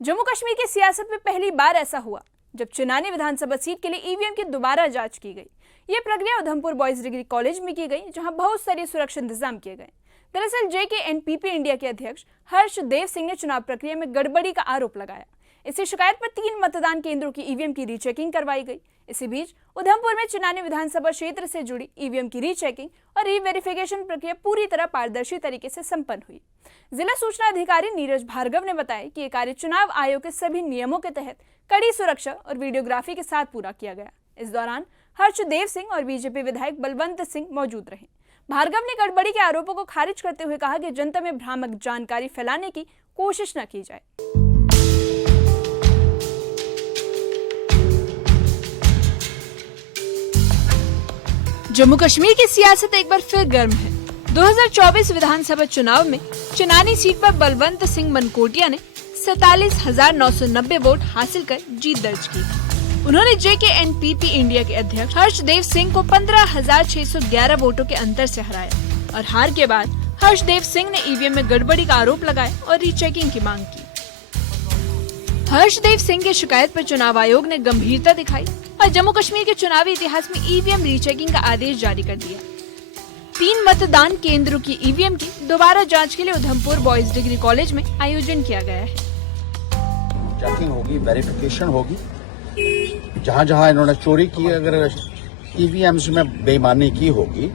जम्मू कश्मीर की सियासत में पहली बार ऐसा हुआ जब चुनानी विधानसभा सीट के लिए ईवीएम की दोबारा जांच की गई। ये प्रक्रिया उधमपुर बॉयज डिग्री कॉलेज में की गई, जहां बहुत सारे सुरक्षा इंतजाम किए गए। दरअसल JKNPP इंडिया के अध्यक्ष हर्षदेव सिंह ने चुनाव प्रक्रिया में गड़बड़ी का आरोप लगाया। इसी शिकायत पर 3 मतदान केंद्रों की ईवीएम की रीचेकिंग करवाई गई। इसी बीच उधमपुर में चुनानी विधानसभा क्षेत्र से जुड़ी ईवीएम की रीचेकिंग और रीवेरिफिकेशन प्रक्रिया पूरी तरह पारदर्शी तरीके से संपन्न हुई। जिला सूचना अधिकारी नीरज भार्गव ने बताया कि यह कार्य चुनाव आयोग के सभी नियमों के तहत कड़ी सुरक्षा और वीडियोग्राफी के साथ पूरा किया गया। इस दौरान हर्षदेव सिंह और बीजेपी विधायक बलवंत सिंह मौजूद रहे। भार्गव ने गड़बड़ी के आरोपों को खारिज करते हुए कहा कि जनता में भ्रामक जानकारी फैलाने की कोशिश न की जाए। जम्मू कश्मीर की सियासत एक बार फिर गर्म है। 2024 विधानसभा चुनाव में चुनानी सीट पर बलवंत सिंह मनकोटिया ने 47,990 वोट हासिल कर जीत दर्ज की। उन्होंने JKNPP इंडिया के अध्यक्ष हर्षदेव सिंह को 15,611 वोटों के अंतर से हराया और हार के बाद हर्षदेव सिंह ने ईवीएम में गड़बड़ी का आरोप लगाया और रीचेकिंग की मांग की। हर्षदेव सिंह की शिकायत पर चुनाव आयोग ने गंभीरता दिखाई और जम्मू कश्मीर के चुनावी इतिहास में ईवीएम रीचेकिंग का आदेश जारी कर दिया। 3 मतदान केंद्रों की ईवीएम की दोबारा जांच के लिए उधमपुर बॉयज डिग्री कॉलेज में आयोजन किया गया है। चेकिंग होगी, वेरिफिकेशन होगी। जहां जहां इन्होंने चोरी की, अगर ईवीएम्स में बेईमानी की होगी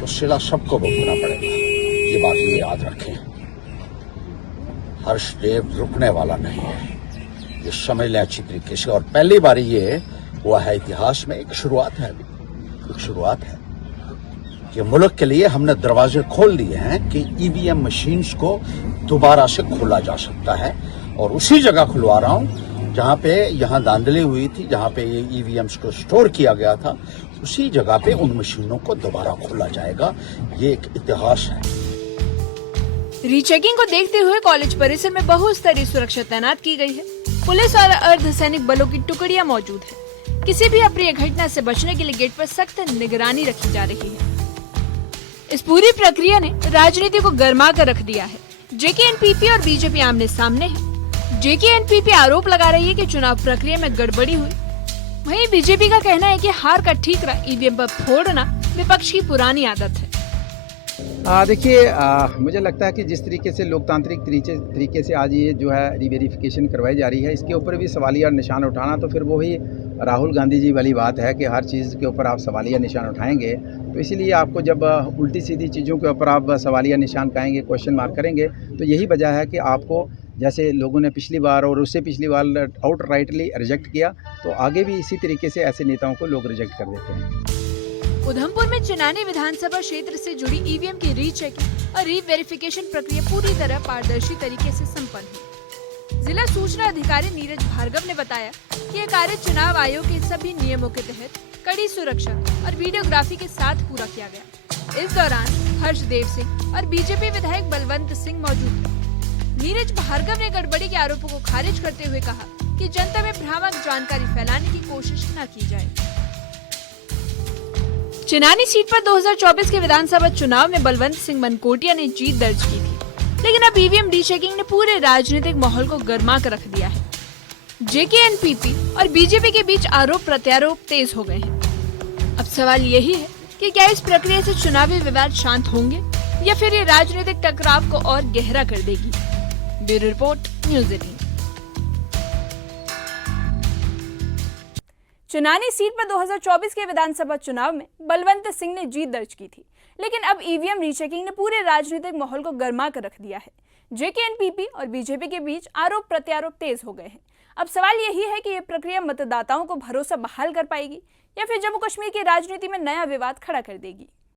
तो सिला सबको भुगतना पड़ेगा। ये बात ये याद रखें। हर्षदेव रुकने वाला नहीं है, ये समझ लें अच्छी तरीके से। और पहली बार ये हुआ है इतिहास में, एक शुरुआत है, एक शुरुआत है कि मुल्क के लिए हमने दरवाजे खोल दिए हैं कि ईवीएम मशीन्स को दोबारा से खोला जा सकता है। और उसी जगह खुलवा रहा हूं जहां पे यहाँ धांधली हुई थी, जहां पे ये ईवीएम्स को स्टोर किया गया था, उसी जगह पे उन मशीनों को दोबारा खोला जाएगा। ये एक इतिहास है। रीचेकिंग को देखते हुए कॉलेज परिसर में बहुस्तरीय सुरक्षा तैनात की गई है। पुलिस और अर्धसैनिक बलों की टुकड़ियां मौजूद है। किसी भी अप्रिय घटना से बचने के लिए गेट पर सख्त निगरानी रखी जा रही है। इस पूरी प्रक्रिया ने राजनीति को गर्मा कर रख दिया है। JKNPP और बीजेपी आमने सामने है। JKNPP आरोप लगा रही है कि चुनाव प्रक्रिया में गड़बड़ी हुई। वहीं बीजेपी का कहना है कि हार का ठीकरा ईवीएम पर फोड़ना विपक्ष की पुरानी आदत है। देखिए, मुझे लगता है कि जिस तरीके से लोकतांत्रिक तरीके से आज ये जो है रीवेरिफिकेशन करवाई जा रही है, इसके ऊपर भी सवालिया निशान उठाना तो फिर वही राहुल गांधी जी वाली बात है कि हर चीज़ के ऊपर आप सवालिया निशान उठाएंगे, तो इसीलिए आपको जब उल्टी सीधी चीज़ों के ऊपर आप सवालिया निशान कहेंगे, क्वेश्चन मार्क करेंगे, तो यही वजह है कि आपको जैसे लोगों ने पिछली बार और उससे पिछली बार आउट राइटली रिजेक्ट किया, तो आगे भी इसी तरीके से ऐसे नेताओं को लोग रिजेक्ट कर देते हैं। उधमपुर में चुनानी विधानसभा क्षेत्र से जुड़ी ईवीएम की रीचेकिंग और रीवेरिफिकेशन प्रक्रिया पूरी तरह पारदर्शी तरीके से संपन्न हुई। जिला सूचना अधिकारी नीरज भार्गव ने बताया कि यह कार्य चुनाव आयोग के सभी नियमों के तहत कड़ी सुरक्षा और वीडियोग्राफी के साथ पूरा किया गया। इस दौरान हर्षदेव सिंह और बीजेपी विधायक बलवंत सिंह मौजूद थे। नीरज भार्गव ने गड़बड़ी के आरोपों को खारिज करते हुए कहा कि जनता में भ्रामक जानकारी फैलाने की कोशिश न की जाए। चुनानी सीट पर 2024 के विधानसभा चुनाव में बलवंत सिंह मनकोटिया ने जीत दर्ज की थी, लेकिन अब ईवीएम रीचेकिंग ने पूरे राजनीतिक माहौल को गर्मा कर रख दिया है। JKNPP और बीजेपी के बीच आरोप प्रत्यारोप तेज हो गए हैं। अब सवाल यही है कि क्या इस प्रक्रिया से चुनावी विवाद शांत होंगे या फिर ये राजनीतिक टकराव को और गहरा कर देगी। Bureau report, news 18। चुनानी सीट पर 2024 के विधानसभा चुनाव में बलवंत सिंह ने जीत दर्ज की थी, लेकिन अब ईवीएम रीचेकिंग ने पूरे राजनीतिक माहौल को गर्मा कर रख दिया है। JKNPP और बीजेपी के बीच आरोप प्रत्यारोप तेज हो गए हैं। अब सवाल यही है कि यह प्रक्रिया मतदाताओं को भरोसा बहाल कर पाएगी या फिर जम्मू कश्मीर की राजनीति में नया विवाद खड़ा कर देगी।